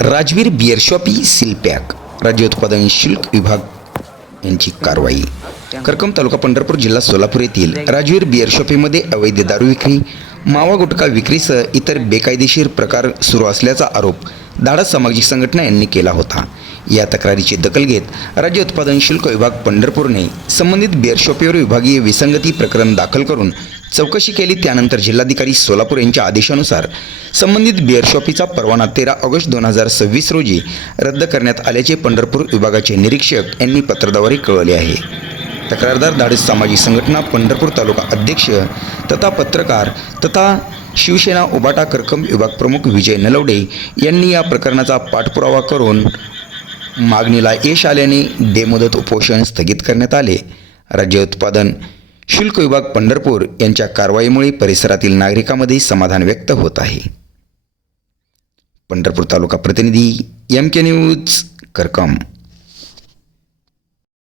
Rajveer beer shoppe seal pack राज्य उत्पादन शुल्क विभाग यांची कारवाई। करकम तालुका पंढरपूर जिल्हा सोलापूर येथील राजवीर बियर शॉपीमध्ये अवैध दारू विक्री, मावा गुटखा विक्रीसह इतर बेकायदेशीर प्रकार सुरू असल्याचा आरोप धाडस सामाजिक संघटना यांनी केला होता। या तक्रारीची दखल घेत राज्य उत्पादन शुल्क विभाग पंढरपूरने संबंधित बियर शॉपीवर विभागीय विसंगती प्रकरण दाखल करून चौकशी केली। त्यानंतर जिल्हाधिकारी सोलापूर यांच्या आदेशानुसार संबंधित बियर शॉपीचा परवाना 13 ऑगस्ट 2026 रोजी रद्द करण्यात आल्याचे पंढरपूर विभागाचे निरीक्षक यांनी पत्राद्वारे कळवले आहे। तक्रारदार धाडस सामाजिक संघटना पंढरपूर तालुका अध्यक्ष तथा पत्रकार तथा शिवसेना उबाटा करकम विभाग प्रमुख विजय नलवडे यांनी या प्रकरणाचा पाठपुरावा करून मागणीला यश आल्याने बेमुदत उपोषण स्थगित करण्यात आले। राज्य उत्पादन शुल्क विभाग पंढरपूर यांच्या कारवाईमुळे परिसरातील नागरिकांमध्ये समाधान व्यक्त होत आहे। पंढरपूर तालुका प्रतिनिधी MK न्यूज करकम।